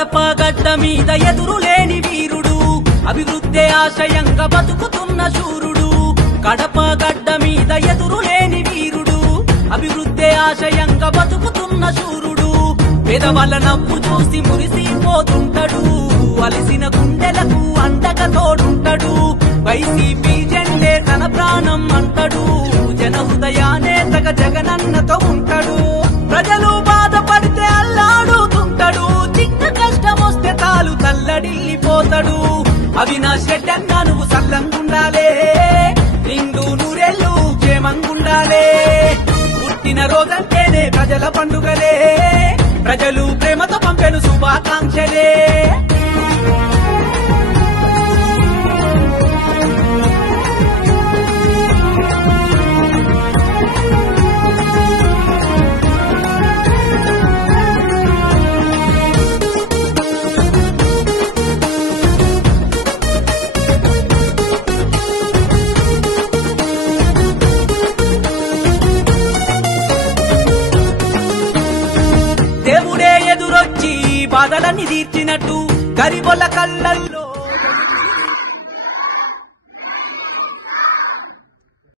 కడప గడ్డ మీద ఎదురులేని వీరుడు, అభివృద్ధి ఆశయంగా బతుకుతున్న శూరుడు. కడప గడ్డ మీద ఎదురులేని వీరుడు, అభివృద్ధి ఆశయంగా బతుకుతున్న శూరుడు. పేదవాళ్ళ నవ్వు చూసి మురిసిపోతుంటాడు, అలసిన గుండెలకు అండగా తోడుంటాడు. వైసీపీ జెండే తన ప్రాణం అంటాడు, జన హృదయానే తగ జగనన్నతో ఉంటాడు. ప్రజలు బాధపడితే అల్లాడుతుంటాడు, చిన్న కష్టం వస్తే తాలు తల్లడిల్లిపోతాడు. అవినాష్ రెడ్డి అన్నా నువ్వు సల్లంగుండాలే, నిండు నూరెళ్ళు క్షేమంగుండాలే. పుట్టిన రోజంటేనే ప్రజల పండుగలే, ప్రజలు ప్రేమతో పంపెను శుభాకాంక్షలే. దేవుడే ఎదురొచ్చి బాధలన్నీ తీర్చినట్టు, గరిబొల కళ్ళల్లో